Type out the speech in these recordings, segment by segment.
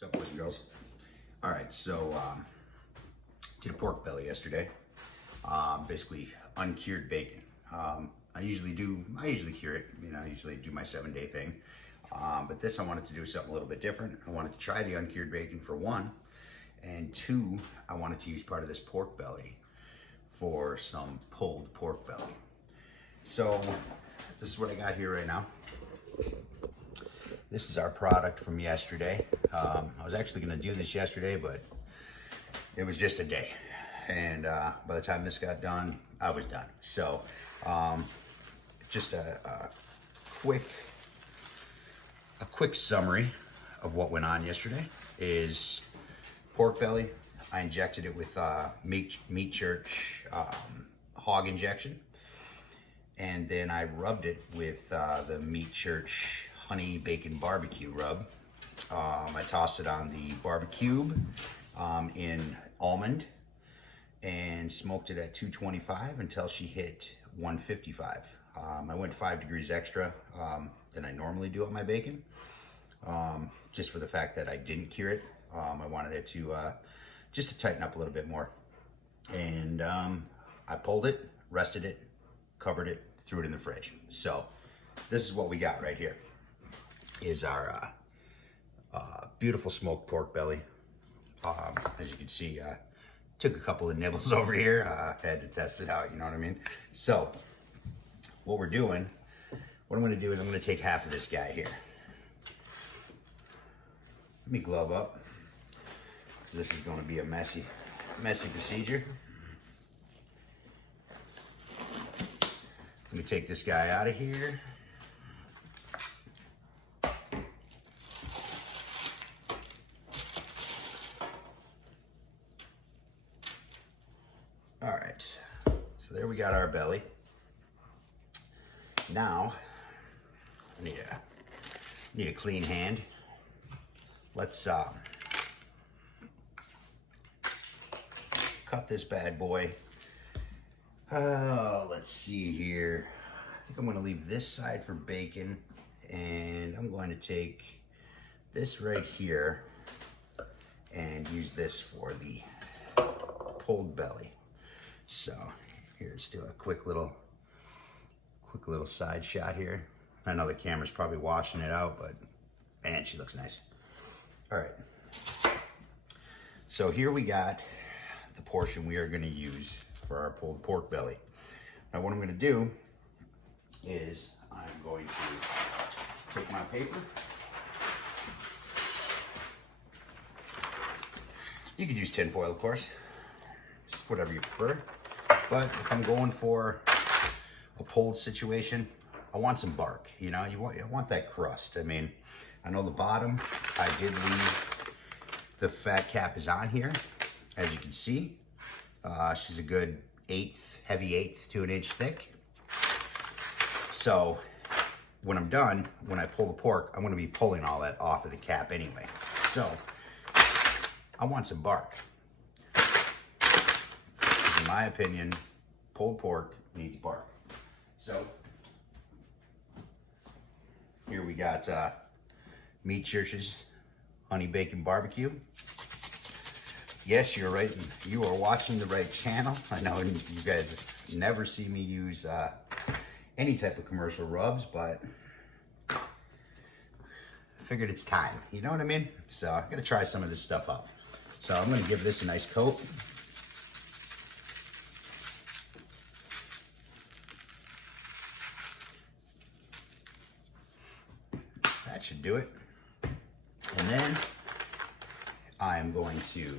What's up, boys and girls? All right, so did a pork belly yesterday. Basically uncured bacon. I usually cure it. You know, I usually do my 7-day thing. But this I wanted to do something a little bit different. I wanted to try the uncured bacon for one, and two, I wanted to use part of this pork belly for some pulled pork belly. So this is what I got here right now. This is our product from yesterday. I was actually going to do this yesterday, but it was just a day. And by the time this got done, I was done. So just a quick summary of what went on yesterday is pork belly. I injected it with Meat Church hog injection. And then I rubbed it with the Meat Church honey bacon barbecue rub. I tossed it on the barbecue in almond and smoked it at 225 until she hit 155. I went 5 degrees extra than I normally do on my bacon, just for the fact that I didn't cure it. I wanted it to just to tighten up a little bit more. And I pulled it, rested it, covered it, threw it in the fridge. So this is what we got right here. Is our beautiful smoked pork belly. As you can see, took a couple of nibbles over here. Had to test it out, you know what I mean? So what I'm gonna do is I'm gonna take half of this guy here. Let me glove up. This is gonna be a messy procedure. Let me take this guy out of here. All right, so there we got our belly. Now, I need a clean hand. Let's cut this bad boy. Let's see here. I think I'm gonna leave this side for bacon, and I'm going to take this right here and use this for the pulled belly. So here's do a quick little side shot here. I know the camera's probably washing it out, but man, she looks nice. All right. So here we got the portion we are going to use for our pulled pork belly. Now what I'm going to do is I'm going to take my paper. You could use tin foil, of course, just whatever you prefer. But if I'm going for a pulled situation, I want some bark, you know, I want that crust. I mean, I know the bottom, I did leave the fat cap is on here, as you can see. She's a good heavy eighth to an inch thick. So when I'm done, when I pull the pork, I'm gonna be pulling all that off of the cap anyway. So I want some bark. In my opinion, pulled pork needs bark. So here we got Meat Church's honey bacon barbecue. Yes, you're right. You are watching the right channel. I know you guys never see me use any type of commercial rubs, but I figured it's time. You know what I mean? So I'm gonna try some of this stuff out. So I'm gonna give this a nice coat. That should do it. And then I'm going to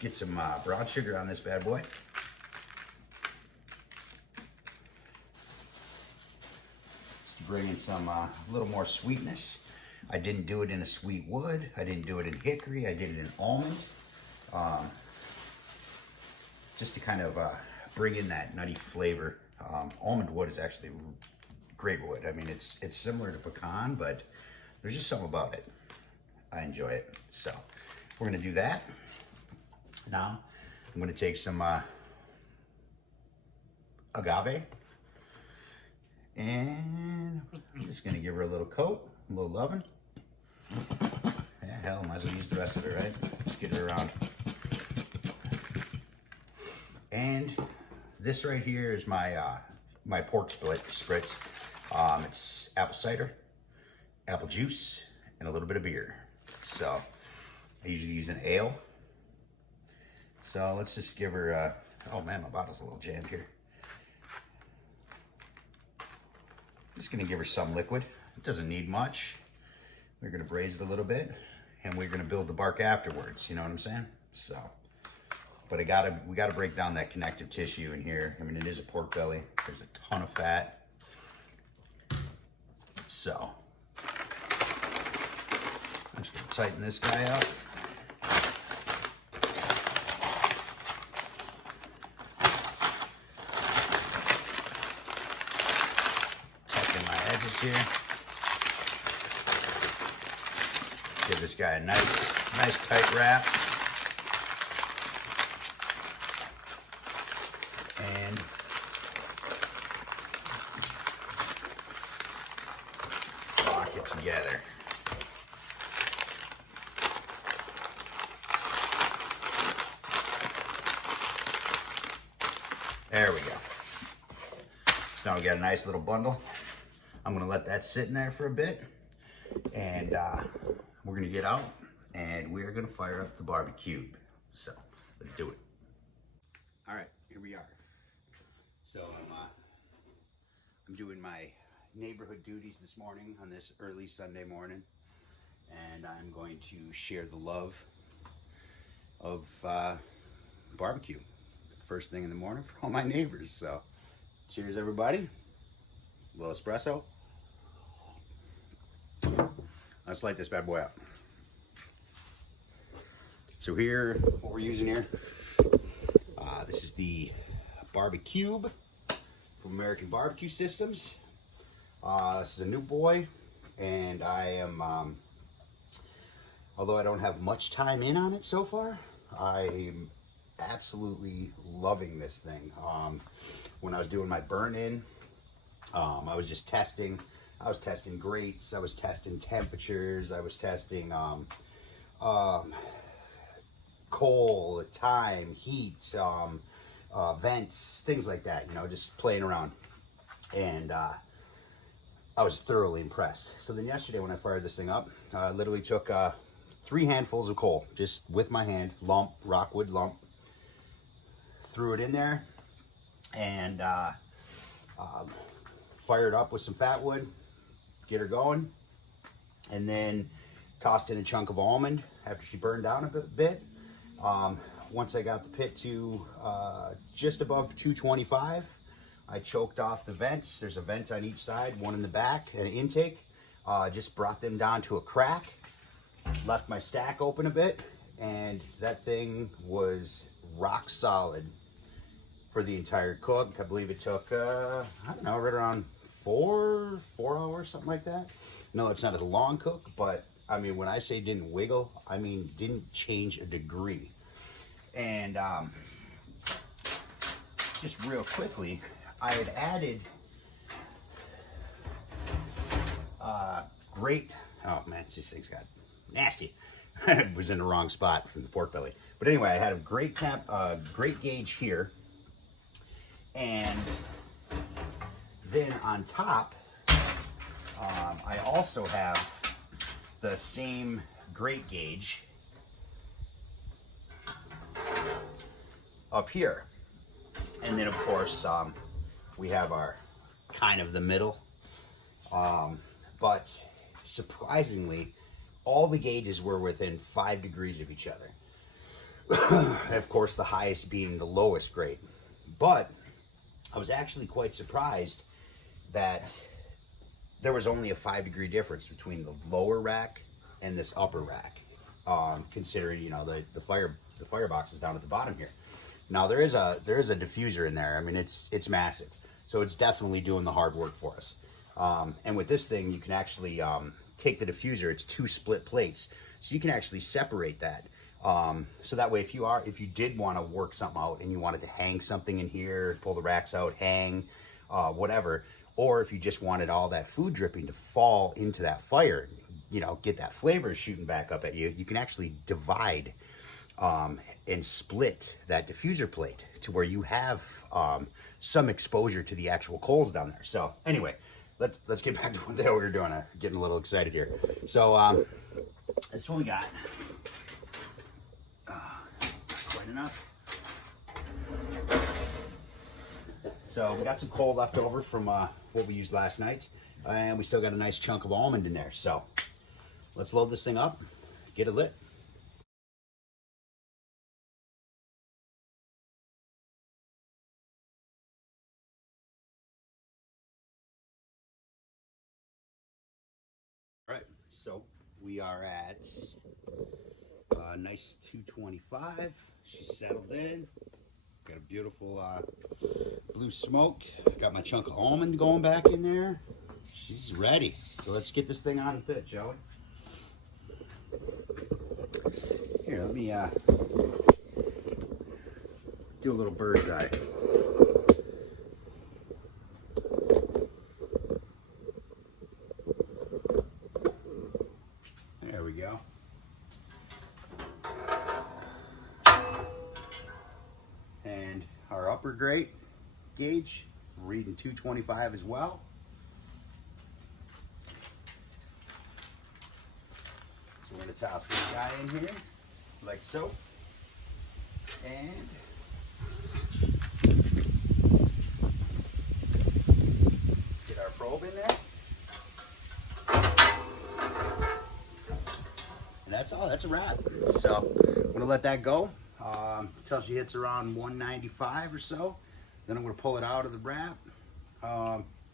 get some brown sugar on this bad boy. Just to bring in some a little more sweetness. I didn't do it in a sweet wood. I didn't do it in hickory. I did it in almond. Just to kind of bring in that nutty flavor. Almond wood is actually great wood. I mean, it's similar to pecan, but there's just something about it. I enjoy it. So we're gonna do that. Now I'm gonna take some agave, and I'm just gonna give her a little coat, a little loving. hell, might as well use the rest of it, right? Let's get it around. And this right here is my my pork spritz. It's apple cider, apple juice, and a little bit of beer. So I usually use an ale. So let's just give her, oh man, my bottle's a little jammed here. Just gonna give her some liquid. It doesn't need much. We're gonna braise it a little bit, and we're gonna build the bark afterwards. You know what I'm saying? So, but we gotta break down that connective tissue in here. I mean, it is a pork belly. There's a ton of fat. So, I'm just gonna tighten this guy up. Here. Give this guy a nice tight wrap. And lock it together. There we go. So now we got a nice little bundle. I'm gonna let that sit in there for a bit, and we're gonna get out and we're gonna fire up the barbecue. So let's do it. All right, here we are. So I'm doing my neighborhood duties this morning on this early Sunday morning, and I'm going to share the love of barbecue first thing in the morning for all my neighbors. So cheers, everybody. A little espresso. Let's light this bad boy up. So here, what we're using here, this is the Barbecue from American Barbecue Systems. This is a new boy, and I am, although I don't have much time in on it so far, I'm absolutely loving this thing. When I was doing my burn-in, I was just testing. I was testing grates. I was testing temperatures. I was testing coal, time, heat, vents, things like that. You know, just playing around. And I was thoroughly impressed. So then yesterday when I fired this thing up, I literally took 3 handfuls of coal, just with my hand, lump, rockwood lump, threw it in there, and fired up with some fat wood, get her going, and then tossed in a chunk of almond after she burned down a bit. Once I got the pit to just above 225, I choked off the vents. There's a vent on each side, one in the back, and an intake. Just brought them down to a crack, left my stack open a bit, and that thing was rock solid for the entire cook. I believe it took, I don't know, right around 4 hours, something like that. No, it's not a long cook, but I mean, when I say didn't wiggle, I mean didn't change a degree. And just real quickly, I had added oh man, this thing's got nasty. It was in the wrong spot from the pork belly. But anyway, I had a great gauge here. And then on top, I also have the same grate gauge up here. And then of course, we have our kind of the middle. But surprisingly, all the gauges were within 5 degrees of each other. And of course, the highest being the lowest grade. But I was actually quite surprised that there was only a 5-degree difference between the lower rack and this upper rack, considering, you know, the firebox is down at the bottom here. Now there is a diffuser in there. I mean, it's massive, so it's definitely doing the hard work for us. And with this thing, you can actually take the diffuser. It's 2 split plates, so you can actually separate that. So that way, if you did want to work something out and you wanted to hang something in here, pull the racks out, hang, whatever, or if you just wanted all that food dripping to fall into that fire, you know, get that flavor shooting back up at you, you can actually divide and split that diffuser plate to where you have some exposure to the actual coals down there. So anyway, let's get back to what the hell we were doing. I'm getting a little excited here. So that's what we got. Quite enough. So we got some coal left over from what we used last night, and we still got a nice chunk of almond in there. So let's load this thing up, get it lit. All right, so we are at a nice 225. She's settled in. Got a beautiful blue smoke. Got my chunk of almond going back in there. She's ready. So let's get this thing on the pit, shall we? Here, let me do a little bird's eye. There we go. And our upper grate gauge reading 225 as well. So we're going to toss this guy in here like so. And get our probe in there. And that's all. That's a wrap. So I'm going to let that go until she hits around 195 or so. Then I'm going to pull it out of the wrap.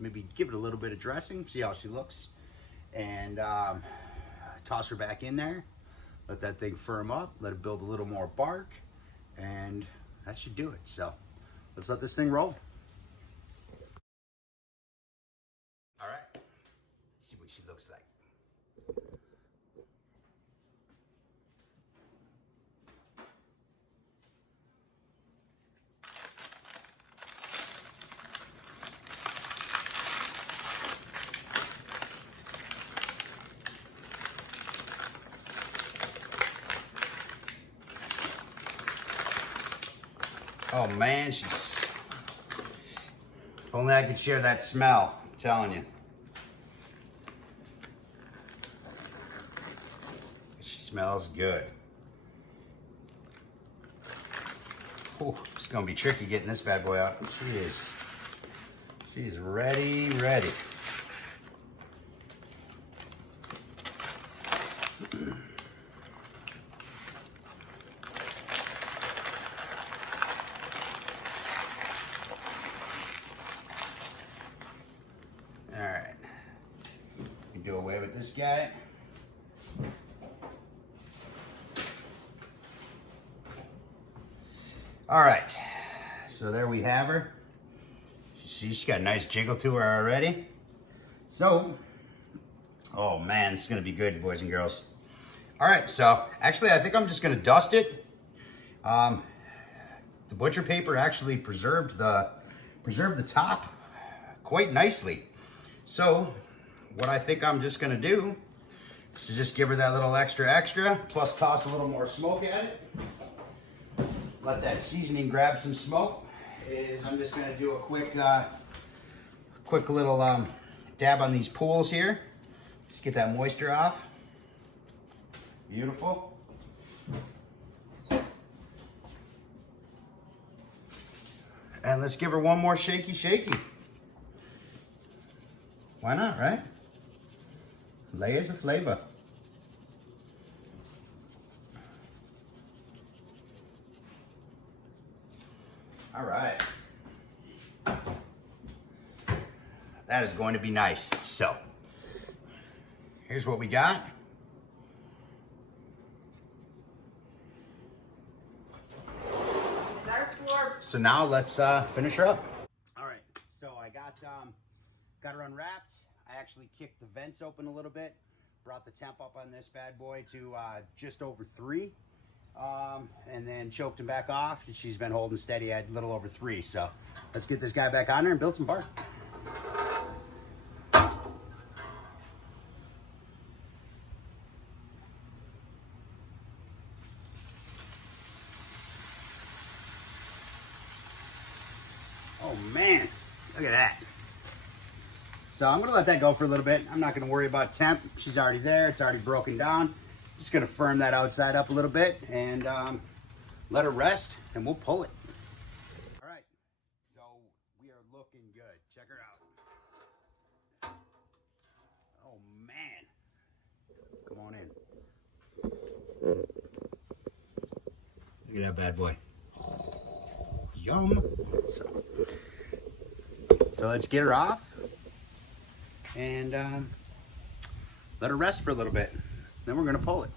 Maybe give it a little bit of dressing, see how she looks, and toss her back in there. Let that thing firm up, let it build a little more bark, and that should do it. So let's let this thing roll. All right, let's see what she looks like. Oh man, she's... If only I could share that smell, I'm telling you. She smells good. Ooh, it's gonna be tricky getting this bad boy out. She's ready. Alright, we do away with this guy. Alright, so there we have her. You see, she's got a nice jiggle to her already. So, oh man, this is going to be good, boys and girls. Alright, so actually I think I'm just going to dust it. The butcher paper actually preserved the top quite nicely. So what I think I'm just gonna do is to just give her that little extra, plus toss a little more smoke at it. Let that seasoning grab some smoke. I'm just gonna do a quick little dab on these pools here. Just get that moisture off. Beautiful. And let's give her one more shaky. Why not, right? Layers of flavor. All right. That is going to be nice. So, here's what we got. So now let's finish her up. All right, so I got her unwrapped. I actually kicked the vents open a little bit, brought the temp up on this bad boy to just over 3, and then choked him back off. She's been holding steady at a little over 3. So let's get this guy back on there and build some bark. Look at that. So I'm gonna let that go for a little bit. I'm not gonna worry about temp. She's already there, it's already broken down. Just gonna firm that outside up a little bit and let her rest and we'll pull it. All right, so we are looking good. Check her out. Oh man. Come on in. Look at that bad boy. Oh, yum. So let's get her off and let her rest for a little bit. Then we're gonna pull it.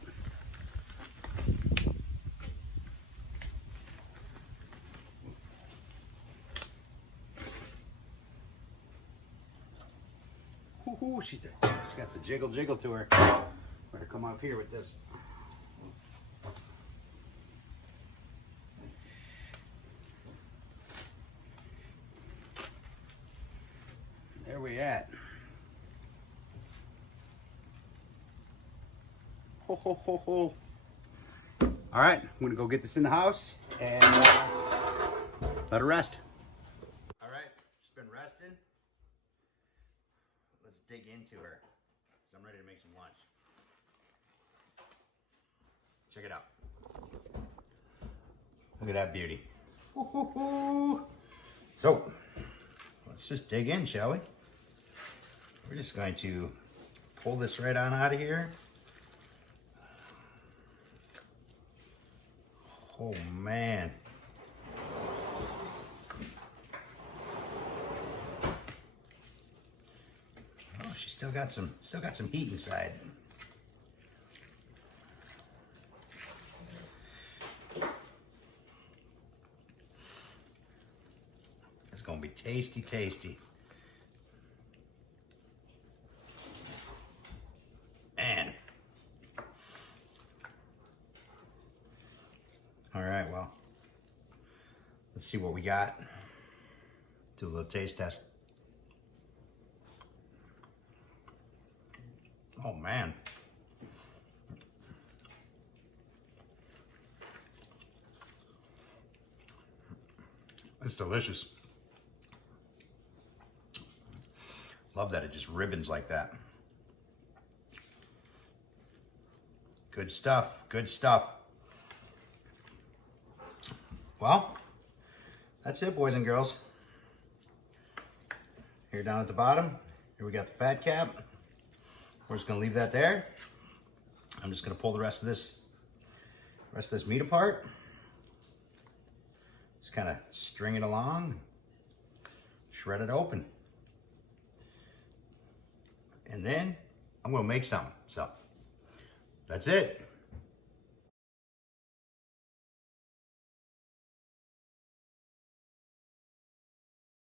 Ooh, she's got the jiggle to her. Better come up here with this. There we at. Ho, ho, ho, ho. All right, I'm gonna go get this in the house and let her rest. All right, she's been resting. Let's dig into her, because I'm ready to make some lunch. Check it out. Look at that beauty. So, let's just dig in, shall we? We're just going to pull this right on out of here. Oh man. Oh, she's still got some heat inside. It's gonna be tasty, tasty. Man. All right, well, let's see what we got. Do a little taste test. Oh man. It's delicious. Love that it just ribbons like that. Good stuff, good stuff. Well, that's it, boys and girls. Here down at the bottom, here we got the fat cap. We're just gonna leave that there. I'm just gonna pull the rest of this meat apart. Just kind of string it along, shred it open. And then I'm gonna make some. So that's it.